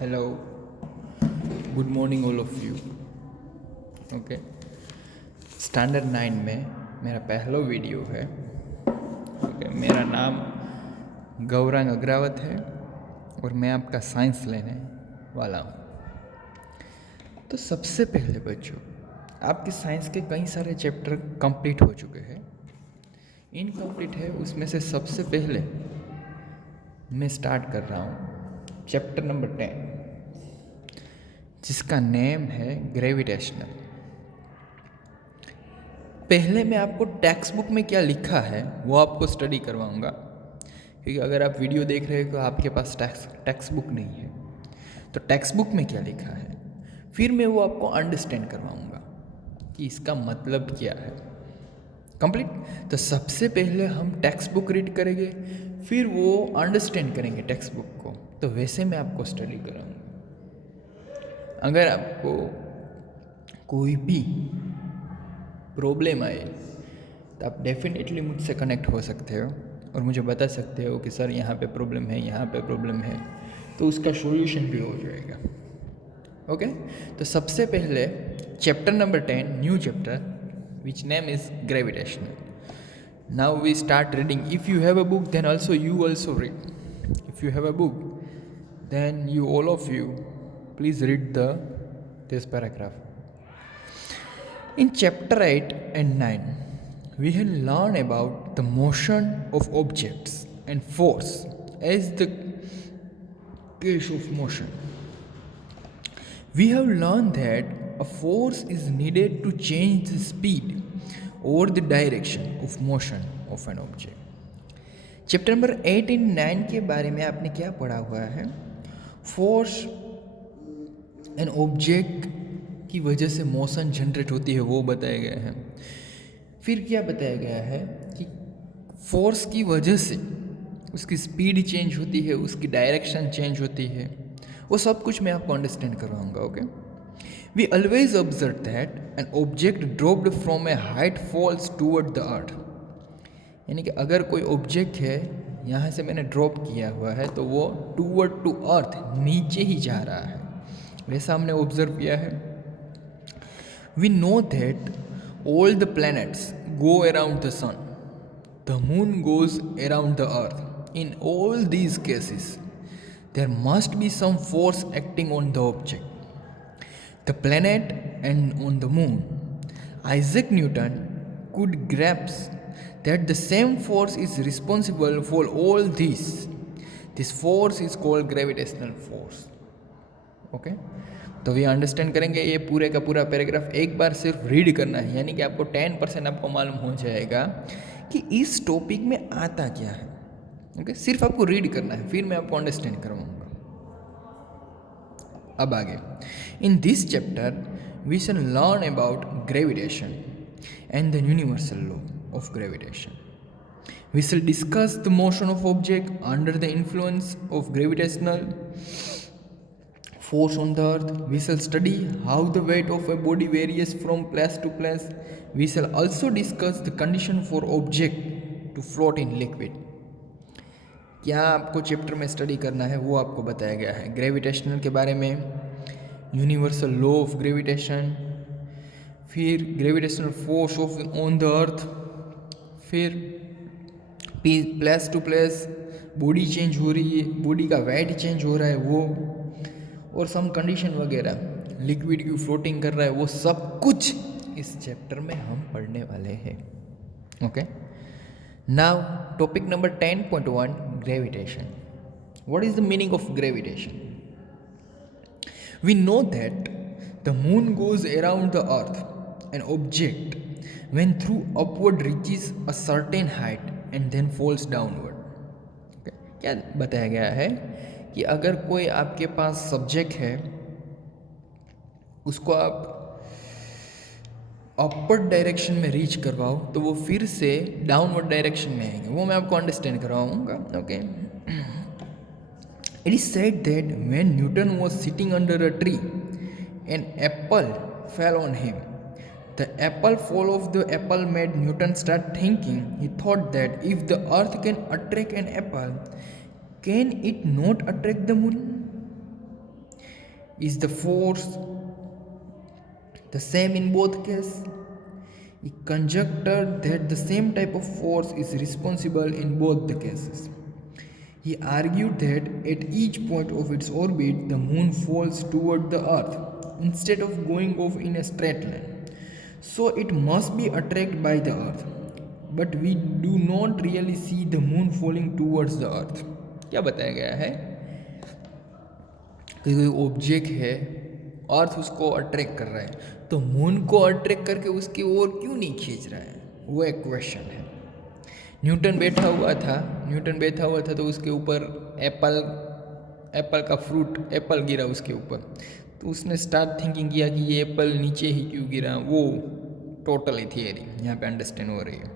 Hello, good morning all of you. Okay, standard 9 में मेरा पहला वीडियो है। ओके, मेरा नाम गौरांग अग्रावत है और मैं आपका साइंस लेने वाला हूँ। तो सबसे पहले बच्चों, आपके साइंस के कई सारे चैप्टर कंप्लीट हो चुके हैं, इनकम्प्लीट है। उसमें से सबसे पहले मैं स्टार्ट कर रहा हूँ चैप्टर नंबर 10, जिसका नेम है ग्रेविटेशनल। पहले मैं आपको टेक्स्ट बुक में क्या लिखा है वो आपको स्टडी करवाऊंगा, क्योंकि अगर आप वीडियो देख रहे हो तो आपके पास टेक्स्ट बुक नहीं है। तो टेक्स्ट बुक में क्या लिखा है, फिर मैं वो आपको अंडरस्टैंड करवाऊंगा कि इसका मतलब क्या है। कंप्लीट। तो सबसे पहले हम टेक्स्ट बुक रीड करेंगे, फिर वो अंडरस्टैंड करेंगे टेक्स्ट बुक को। तो वैसे मैं आपको स्टडी कराऊंगा। अगर आपको कोई भी प्रॉब्लम आए तो आप डेफिनेटली मुझसे कनेक्ट हो सकते हो और मुझे बता सकते हो कि सर यहाँ पे प्रॉब्लम है, यहाँ पे प्रॉब्लम है, तो उसका सॉल्यूशन भी हो जाएगा। ओके, तो सबसे पहले chapter number 10, new chapter which name is gravitational. Now we start reading. If you have a book then also you also read. If you have a book then you all of you please read this paragraph. In chapter 8 and 9, we will learn about the motion of objects and force as the case of motion. We have learned that a force is needed to change the speed or the direction of motion of an object. Chapter number 8 and 9 के बारे में आपने क्या पढ़ा हुआ है? Force and object की वजह से मोशन जनरेट होती है वो बताया गया है। फिर क्या बताया गया है कि फोर्स की वजह से उसकी स्पीड चेंज होती है, उसकी डायरेक्शन चेंज होती है। वो सब कुछ मैं आपको अंडरस्टैंड करवाऊंगा। Okay, we always observe that an object dropped from a height falls toward the earth. यानी कि अगर कोई ऑब्जेक्ट है, यहाँ से मैंने ड्रॉप किया हुआ है, तो वो टूवर्ड टू अर्थ, नीचे ही जा रहा है, वैसा हमने ऑब्जर्व किया है। We know that all the planets go around the sun, the moon goes around the earth. In all these cases there must be some force acting on the object, the planet and on the moon. Isaac Newton could grasp that the same force is responsible for all these. This force is called gravitational force. Okay, तो ये understand करेंगे। ये पूरे का पूरा paragraph एक बार सिर्फ read करना है, यानी कि आपको 10% आपको मालूम हो जाएगा कि इस टॉपिक में आता क्या है। ओके, सिर्फ आपको रीड करना है, फिर मैं आपको अंडरस्टैंड करवाऊंगा। अब आगे, in this chapter we shall learn about gravitation and the universal law of gravitation. We shall discuss the motion of object under the influence of gravitational force on the earth. We shall study how the weight of a body varies from place to place. We shall also discuss the condition for object to float in liquid. क्या आपको chapter में study करना है वो आपको बताया गया है। ग्रेविटेशनल के बारे में, यूनिवर्सल लॉ ऑफ ग्रेविटेशन, फिर gravitational force of on the earth, फिर place to place body change हो रही है, बॉडी का वेट चेंज हो रहा है वो, और सम कंडीशन वगैरह, लिक्विड की फ्लोटिंग कर रहा है, वो सब कुछ इस चैप्टर में हम पढ़ने वाले हैं। Okay, now topic number 10.1, gravitation. What is the meaning of gravitation? We know that the moon goes around the earth, an object when through upward reaches a certain height and then falls downward. Okay. क्या बताया गया है कि अगर कोई आपके पास subject है, उसको आप अपवर्ड डायरेक्शन में रीच करवाओ तो वो फिर से डाउनवर्ड डायरेक्शन में आएंगे। वो मैं आपको अंडरस्टैंड करवाऊंगा। Okay, it is said that when Newton was sitting under a tree an apple fell on him. The apple fall of the apple made Newton start thinking. He thought that if the earth can attract an apple, can it not attract the moon? Is the force the same in both cases? He conjectured that the same type of force is responsible in both the cases. He argued that at each point of its orbit, the moon falls toward the earth instead of going off in a straight line. So it must be attracted by the earth. But we do not really see the moon falling towards the earth. क्या बताया गया है कि कोई object है, अर्थ उसको attract कर रहा है, तो मून को अट्रैक्ट करके उसकी ओर क्यों नहीं खींच रहा है, वो एक क्वेश्चन है। न्यूटन बैठा हुआ था तो उसके ऊपर एप्पल का फ्रूट, एप्पल गिरा उसके ऊपर, तो उसने स्टार्ट थिंकिंग किया कि ये एप्पल नीचे ही क्यों गिरा। वो टोटली थियरी यहाँ पे अंडरस्टैंड हो रही है।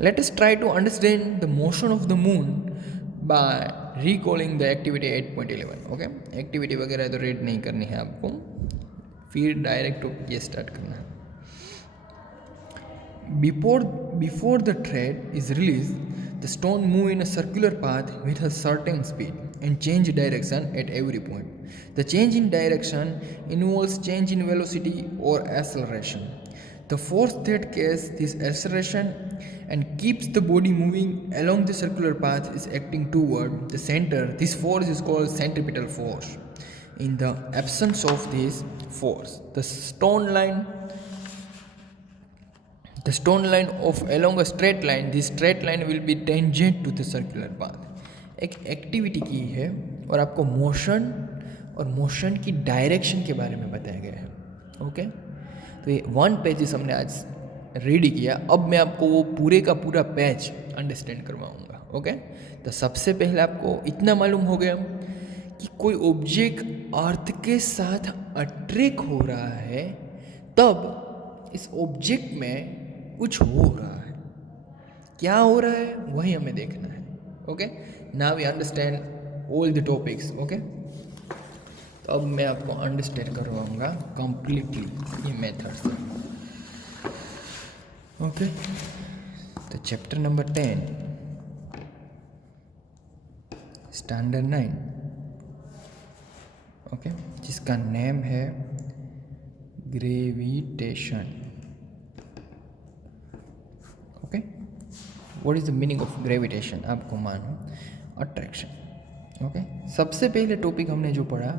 Let us try to understand the motion of the moon by recalling the activity 8.11। Okay, activity वगैरह तो रीड नहीं करनी है आपको, फिर डायरेक्ट ये स्टार्ट करना है। Before the thread is released, the stone move in a circular path with a certain speed and change direction at every point. The change in direction involves change in velocity or acceleration. The force that carries this acceleration and keeps the body moving along the circular path is acting toward the center. This force is called centripetal force. In the absence of this force, the stone line of along a straight line, this straight line will be tangent to the circular path। एक activity की है और आपको motion और motion की direction के बारे में बताया गया है। ओके, तो ये 1 पेजेस हमने आज रीड किया। अब मैं आपको वो पूरे का पूरा पेज अंडरस्टैंड करवाऊंगा। ओके, तो सबसे पहले आपको इतना मालूम हो गया कि कोई ऑब्जेक्ट अर्थ के साथ अट्रैक्ट हो रहा है, तब इस ऑब्जेक्ट में कुछ हो रहा है। क्या हो रहा है वही हमें देखना है। Okay, now we understand all the topics. Okay, तो अब मैं आपको अंडरस्टैंड करवाऊंगा कंप्लीटली ये मेथड से। ओके, तो चैप्टर नंबर 10 स्टैंडर्ड 9, ओके, जिसका नेम है gravitation. Okay, what is the meaning of gravitation? आपको मानो अट्रैक्शन। ओके, सबसे पहले टॉपिक हमने जो पढ़ा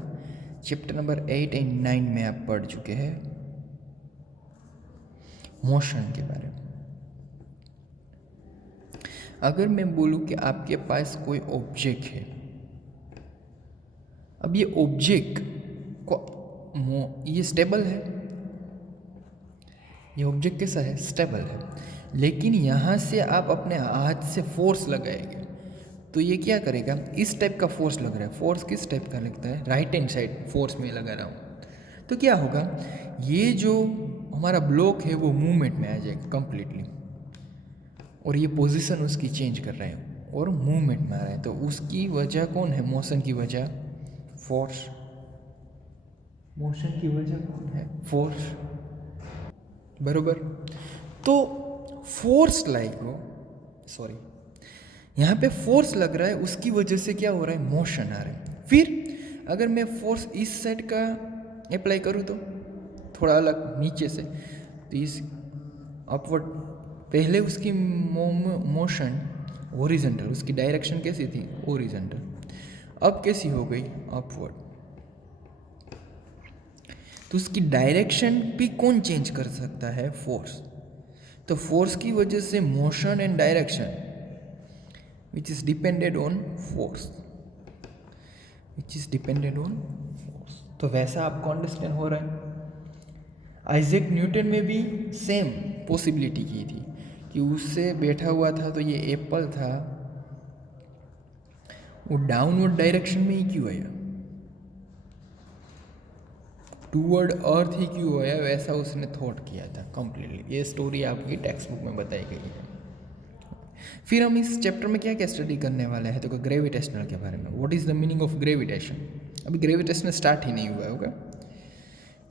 चैप्टर नंबर 8 एंड 9 में आप पढ़ चुके हैं मोशन के बारे में। अगर मैं बोलूं कि आपके पास कोई ऑब्जेक्ट है, अब ये ऑब्जेक्ट को ये स्टेबल है, ये ऑब्जेक्ट कैसा है? स्टेबल है। लेकिन यहाँ से आप अपने हाथ से फोर्स लगाएंगे तो ये क्या करेगा? इस टाइप का फोर्स लग रहा है। फोर्स किस टाइप का लगता है? राइट हैंड साइड फोर्स में लगा रहा हूँ, तो क्या होगा? ये जो हमारा ब्लॉक है वो मूवमेंट में आ जाएगा कंप्लीटली, और ये पोजीशन उसकी चेंज कर रहे हैं और मूवमेंट में आ रहा है। तो उसकी वजह कौन है? मोशन की वजह फोर्स। मोशन की वजह कौन है? फोर्स, बरोबर। तो फोर्स यहाँ पे फोर्स लग रहा है, उसकी वजह से क्या हो रहा है? मोशन आ रहा है। फिर अगर मैं फोर्स इस साइड का अप्लाई करूँ तो थोड़ा अलग नीचे से, तो इस अपवर्ड, पहले उसकी मोशन हॉरिजॉन्टल, उसकी डायरेक्शन कैसी थी? हॉरिजॉन्टल, अब कैसी हो गई? अपवर्ड। तो उसकी डायरेक्शन भी कौन चेंज कर सकता है? फोर्स। तो फोर्स की वजह से motion and direction which is dependent on force, तो वैसा आपको अंडरस्टैंड हो रहा है। आइजैक न्यूटन में भी सेम पॉसिबिलिटी की थी कि उससे बैठा हुआ था तो ये एप्पल था, वो डाउनवर्ड डायरेक्शन में ही क्यों आया? टूवर्ड अर्थ ही क्यों आया? वैसा उसने थॉट किया था कंप्लीटली। ये स्टोरी आपकी टेक्स्ट बुक में बताई गई है। फिर हम इस चैप्टर में क्या क्या स्टडी करने वाले हैं? तो ग्रेविटेशनल के बारे में। What is the meaning of gravitation? अभी ग्रेविटेशन स्टार्ट ही नहीं हुआ है। ओके,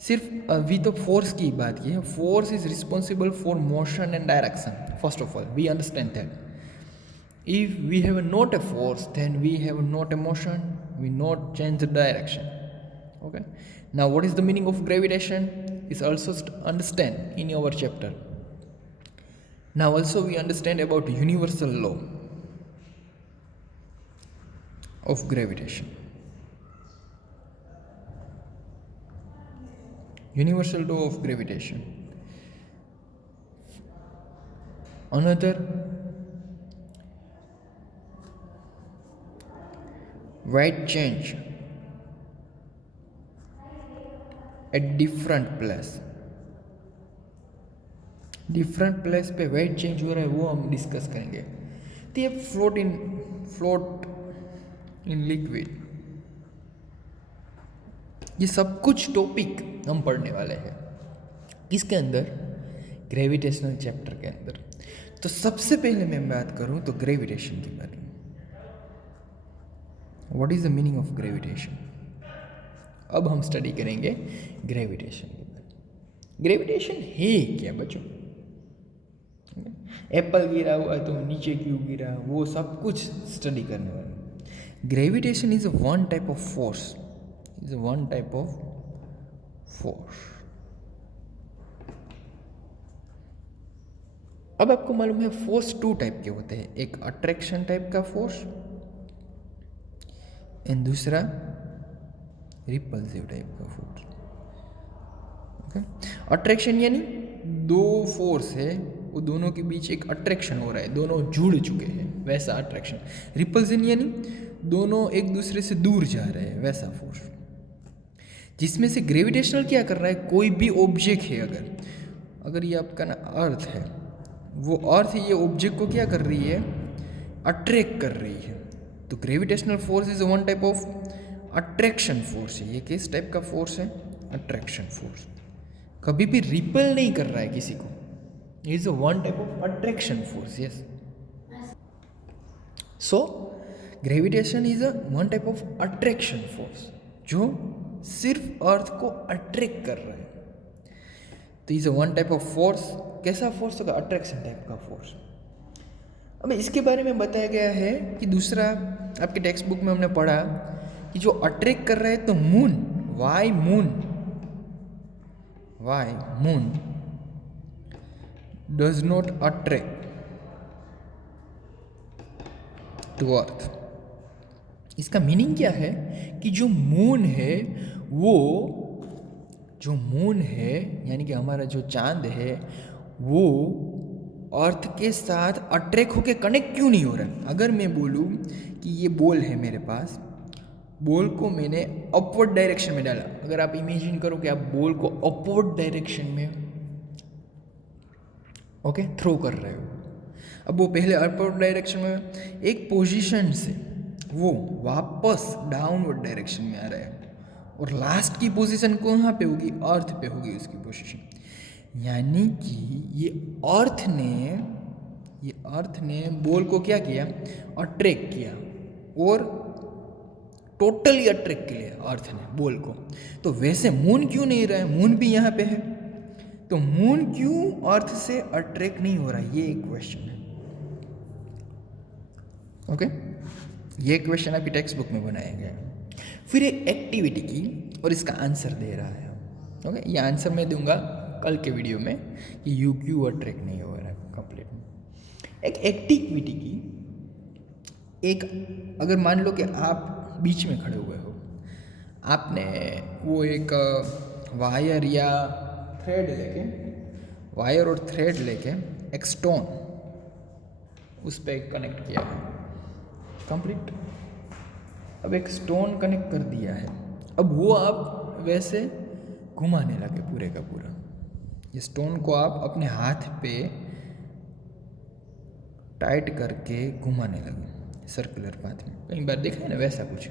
सिर्फ अभी तो फोर्स की बात की है। Force is responsible for motion and direction. First of all we understand that if we have not a force then we have not a motion, we not change the direction. Okay. Now, what is the meaning of gravitation? Is also understand in our chapter. Now, also we understand about universal law of gravitation. Universal law of gravitation. Another weight change at different place पे wait change हो रहा है, वो हम discuss करेंगे. तो ये float in liquid, ये सब कुछ टॉपिक हम पढ़ने वाले हैं किसके अंदर? ग्रेविटेशनल चैप्टर के अंदर. तो सबसे पहले मैं बात करूं तो ग्रेविटेशन के बारे में. What is the meaning of gravitation? अब हम स्टडी करेंगे ग्रेविटेशन के बारे में. ग्रेविटेशन है क्या बच्चों? एप्पल गिरा हुआ तो नीचे क्यों गिरा, वो सब कुछ स्टडी करने वाले. Gravitation is one type of force, अब आपको मालूम है फोर्स टू टाइप के होते हैं. एक अट्रैक्शन टाइप का फोर्स एंड दूसरा रिपल्सिव टाइप का फोर्स. ओके. अट्रैक्शन यानी दो फोर्स है, वो दोनों के बीच एक अट्रैक्शन हो रहा है, दोनों जुड़ चुके हैं, वैसा अट्रैक्शन. रिपल्सन यानी दोनों एक दूसरे से दूर जा रहे हैं, वैसा फोर्स. जिसमें से ग्रेविटेशनल क्या कर रहा है? कोई भी ऑब्जेक्ट है, अगर ये आपका ना अर्थ है, वो अर्थ ये ऑब्जेक्ट को क्या कर रही है? अट्रैक्ट कर रही है. तो gravitational force is one type of attraction force है. ये किस टाइप का फोर्स है? Attraction force. कभी भी रिपल नहीं कर रहा है किसी को. Is one type of attraction force. Yes. So gravitation is one type of attraction force जो सिर्फ अर्थ को अट्रैक्ट कर रहा है. तो is one type of force. कैसा फोर्स होगा? अट्रैक्शन टाइप का फोर्स. अब इसके बारे में बताया गया है कि दूसरा आपके टेक्स्ट बुक में हमने पढ़ा कि जो अट्रैक्ट कर रहा है तो moon, why moon does not attract to earth. इसका मीनिंग क्या है कि जो मून है यानी कि हमारा जो चांद है वो अर्थ के साथ अट्रैक्ट होके कनेक्ट क्यों नहीं हो रहा है? अगर मैं बोलूँ कि ये बॉल है मेरे पास, बॉल को मैंने अपवर्ड डायरेक्शन में डाला. अगर आप इमेजिन करो कि आप बॉल को अपवर्ड डायरेक्शन में थ्रो कर रहे हो. अब वो पहले अपवर्ड डायरेक्शन में एक पोजीशन से वो वापस डाउनवर्ड डायरेक्शन में आ रहा है, और लास्ट की पोजीशन कहाँ पे होगी? अर्थ पे होगी उसकी पोजीशन. यानी कि ये अर्थ ने बॉल को क्या किया? अट्रैक्ट किया, और टोटली अट्रैक्ट किया अर्थ ने बॉल को. तो वैसे मून क्यों नहीं रहा है? मून भी यहाँ पे है, तो मून क्यों अर्थ से अट्रैक्ट नहीं हो रहा है? ये एक क्वेश्चन है. ओके. ये क्वेश्चन आपकी टेक्स्ट बुक में बनाया गया है. फिर एक एक्टिविटी की और इसका आंसर दे रहा है. ओके. ये आंसर मैं दूंगा कल के वीडियो में कि यू क्यों अट्रैक्ट नहीं हो रहा है कंप्लीट. एक एक्टिविटी की, एक अगर मान लो कि आप बीच में खड़े हुए हो, आपने वो एक वायर और थ्रेड लेके एक स्टोन उस पर कनेक्ट किया है कंप्लीट. अब एक स्टोन कनेक्ट कर दिया है. अब वो आप वैसे घुमाने लगे पूरे का पूरा. ये स्टोन को आप अपने हाथ पे टाइट करके घुमाने लगे सर्कुलर पाथ में. कई बार देखा है ना वैसा कुछ.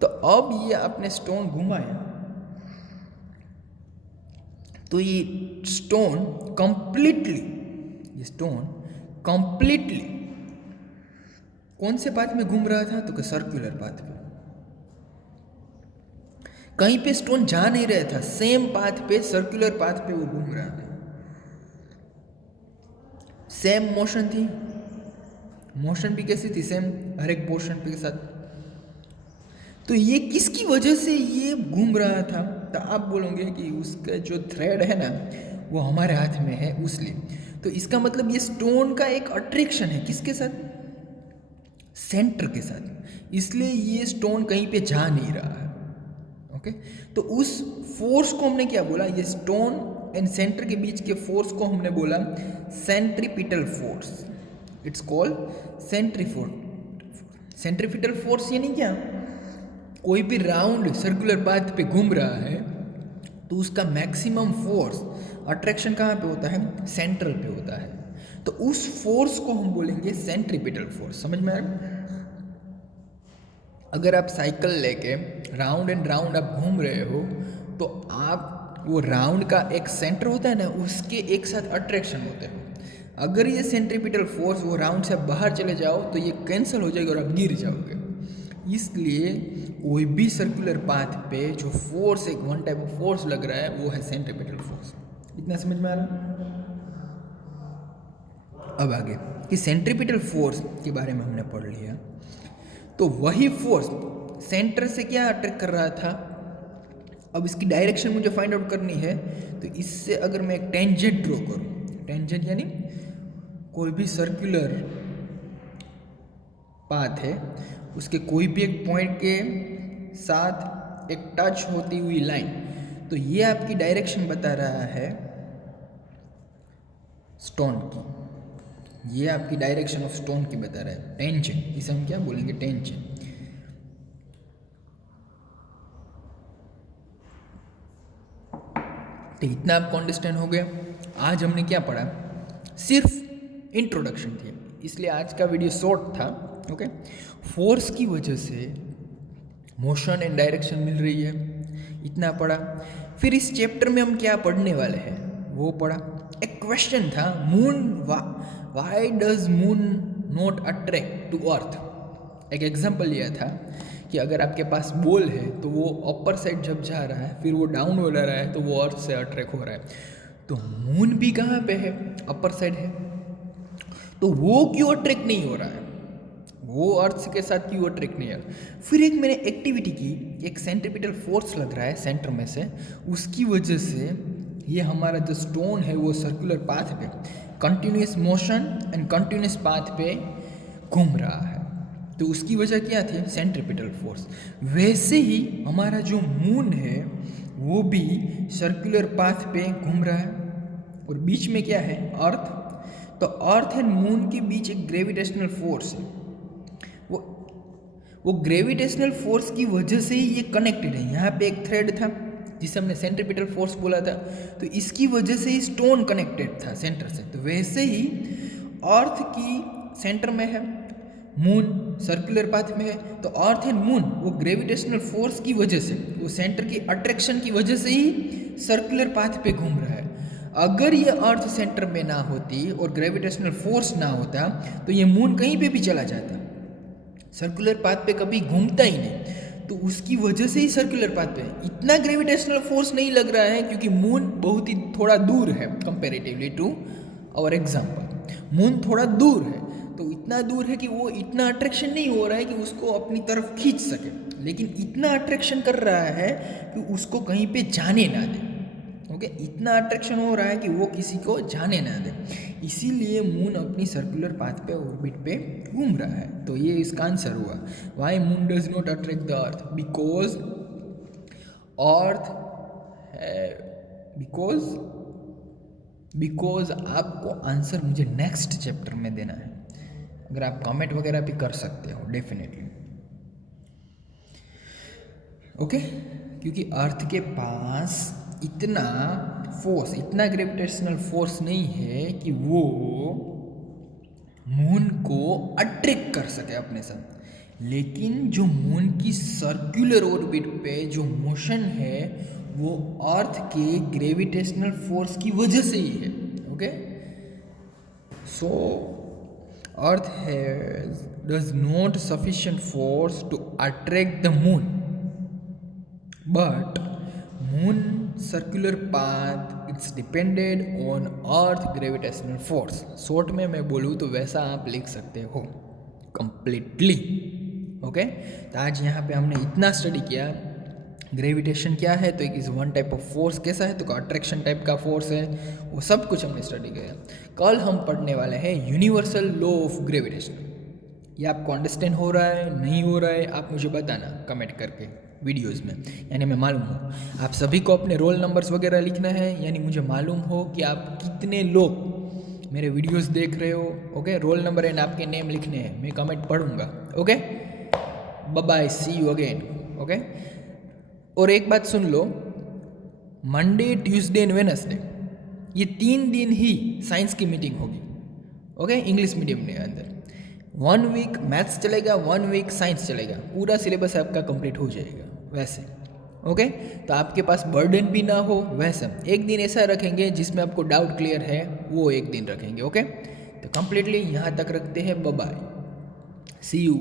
तो अब ये आपने स्टोन घुमाया, तो ये स्टोन कंप्लीटली कौन से पाथ में घूम रहा था? तो सर्कुलर पाथ पे. कहीं पे स्टोन जा नहीं रहा था, सेम पाथ पे, सर्कुलर पाथ पे वो घूम रहा था. सेम मोशन थी. मोशन भी कैसी थी? सेम, हर एक पोर्शन पे के साथ तो ये किसकी वजह से ये घूम रहा था? तो आप बोलोगे कि उसका जो थ्रेड है ना वो हमारे हाथ में है उसलिए। तो इसका मतलब ये स्टोन का एक अट्रैक्शन है किसके साथ? सेंटर के साथ, इसलिए ये स्टोन कहीं पे जा नहीं रहा है। ओके, तो उस फोर्स को हमने क्या बोला? ये स्टोन एंड सेंटर के बीच के फोर्स को हमने बोला centripetal force. It's called centripetal force. यानी क्या? कोई भी राउंड सर्कुलर पाथ पे घूम रहा है तो उसका मैक्सिमम फोर्स अट्रैक्शन कहाँ पे होता है? सेंटर पे होता है। तो उस फोर्स को हम बोलेंगे सेंट्रीपिटल फोर्स। समझ में आ रहा? अगर आप साइकिल लेके राउंड एंड राउंड आप घूम रहे हो तो आप वो राउंड का एक सेंटर होता है ना, उसके एक साथ अट्रैक्शन होते हैं। अगर ये सेंट्रीपिटल फोर्स वो राउंड से आप बाहर चले जाओ तो ये कैंसिल हो जाएगा और आप गिर जाओगे। इसलिए कोई भी सर्कुलर पाथ पे जो फोर्स, एक वन टाइप ऑफ फोर्स लग रहा है वो है सेंट्रीपिटल फोर्स। इतना समझ में आ रहा? अब आगे कि सेंट्रीपिटल फोर्स के बारे में हमने पढ़ लिया, तो वही फोर्स सेंटर से क्या अट्रैक्ट कर रहा था। अब इसकी डायरेक्शन मुझे फाइंड आउट करनी है। तो इससे अगर मैं एक टेंजेंट ड्रॉ करूँ, टेंजेंट यानी कोई भी सर्कुलर पाथ है उसके कोई भी एक पॉइंट के साथ एक टच होती हुई लाइन, तो ये आपकी डायरेक्शन बता रहा है स्टोन की। ये आपकी डायरेक्शन ऑफ स्टोन की बता रहा है, टेंजेंट। इसे हम क्या बोलेंगे? टेंजेंट। तो इतना आपको अंडरस्टैंड हो गया। आज हमने क्या पढ़ा? सिर्फ इंट्रोडक्शन थी, इसलिए आज का वीडियो शॉर्ट था। ओके, फोर्स की वजह से मोशन एंड डायरेक्शन मिल रही है, इतना पढ़ा। फिर इस चैप्टर में हम क्या पढ़ने वाले हैं वो पढ़ा। एक क्वेश्चन था, moon why does moon not attract to earth. एक एग्जांपल लिया था कि अगर आपके पास बॉल है तो वो अपर साइड जब जा रहा है फिर वो डाउन हो रहा है तो वो अर्थ से अट्रैक्ट हो रहा है। तो मून भी कहाँ पे है? अपर साइड है। तो वो क्यों अट्रैक्ट नहीं हो रहा है? वो अर्थ के साथ क्यों अट्रैक्ट नहीं है? फिर एक मैंने एक्टिविटी की, एक सेंट्रीपिटल फोर्स लग रहा है सेंटर में से, उसकी वजह से ये हमारा जो स्टोन है वो सर्कुलर पाथ पे continuous motion and continuous path पे घूम रहा है। तो उसकी वजह क्या थी? Centripetal force. वैसे ही हमारा जो मून है वो भी सर्कुलर पाथ पे घूम रहा है और बीच में क्या है? अर्थ। तो अर्थ एंड मून के बीच एक ग्रेविटेशनल फोर्स है। वो ग्रेविटेशनल फोर्स की वजह से ही ये कनेक्टेड है। यहाँ पे एक थ्रेड था जिसे हमने सेंट्रीपिटल फोर्स बोला था, तो इसकी वजह से ही स्टोन कनेक्टेड था सेंटर से। तो वैसे ही अर्थ की सेंटर में है, मून सर्कुलर पाथ में है, तो अर्थ एंड मून वो ग्रेविटेशनल फोर्स की वजह से, वो सेंटर की अट्रैक्शन की वजह से ही सर्कुलर पाथ पे घूम रहा है। अगर ये अर्थ सेंटर में ना होती और ग्रेविटेशनल फोर्स ना होता तो ये मून कहीं पे भी चला जाता, सर्कुलर पाथ पे कभी घूमता ही नहीं। तो उसकी वजह से ही सर्कुलर पाथ पे इतना ग्रेविटेशनल फोर्स नहीं लग रहा है क्योंकि मून बहुत ही थोड़ा दूर है comparatively to our example. Moon थोड़ा दूर है, तो इतना दूर है कि वो इतना अट्रैक्शन नहीं हो रहा है कि उसको अपनी तरफ खींच सके, लेकिन इतना अट्रैक्शन कर रहा है कि उसको कहीं पे जाने ना दे। ओके, इतना अट्रैक्शन हो रहा है कि वो किसी को जाने ना दे, इसीलिए मून अपनी सर्कुलर पाथ पे ऑर्बिट पे घूम रहा है। तो ये इसका आंसर हुआ, why moon does not attract the earth, because earth because आपको आंसर मुझे नेक्स्ट चैप्टर में देना है। अगर आप कमेंट वगैरह भी कर सकते हो डेफिनेटली। ओके, क्योंकि अर्थ के पास इतना फोर्स, इतना ग्रेविटेशनल फोर्स नहीं है कि वो मून को अट्रैक्ट कर सके अपने साथ। लेकिन जो मून की सर्कुलर ऑर्बिट पे जो मोशन है वो अर्थ के ग्रेविटेशनल फोर्स की वजह से ही है। Okay, so earth has does not sufficient force to attract the moon, but moon circular path it's depended on earth gravitational force. Short में मैं बोलूँ तो वैसा आप लिख सकते हो कंप्लीटली। ओके, तो आज यहाँ पे हमने इतना स्टडी किया। ग्रेविटेशन क्या है, तो is one type of force कैसा है, तो अट्रैक्शन टाइप का फोर्स है, वो सब कुछ हमने स्टडी किया। कल हम पढ़ने वाले हैं यूनिवर्सल लॉ ऑफ ग्रेविटेशन। ये आपको अंडरस्टैंड हो रहा है नहीं हो रहा है, आप मुझे बताना कमेंट करके वीडियोस में, यानी मैं मालूम हो। आप सभी को अपने रोल नंबर्स वगैरह लिखना है, यानी मुझे मालूम हो कि आप कितने लोग मेरे वीडियोस देख रहे हो। ओके, रोल नंबर एंड आपके नेम लिखने हैं, मैं कमेंट पढ़ूंगा। Okay, bye bye, see you again. Okay, और एक बात सुन लो, मंडे ट्यूसडे एंड वेडनेसडे ये 3 दिन ही साइंस की मीटिंग होगी। ओके, इंग्लिश मीडियम के अंदर 1 वीक मैथ्स चलेगा, 1 वीक साइंस चलेगा, पूरा सिलेबस आपका कंप्लीट हो जाएगा वैसे। ओके, तो आपके पास बर्डन भी ना हो वैसे। एक दिन ऐसा रखेंगे जिसमें आपको डाउट क्लियर है, वो एक दिन रखेंगे। ओके, तो कंप्लीटली यहाँ तक रखते हैं। Bye bye, see you.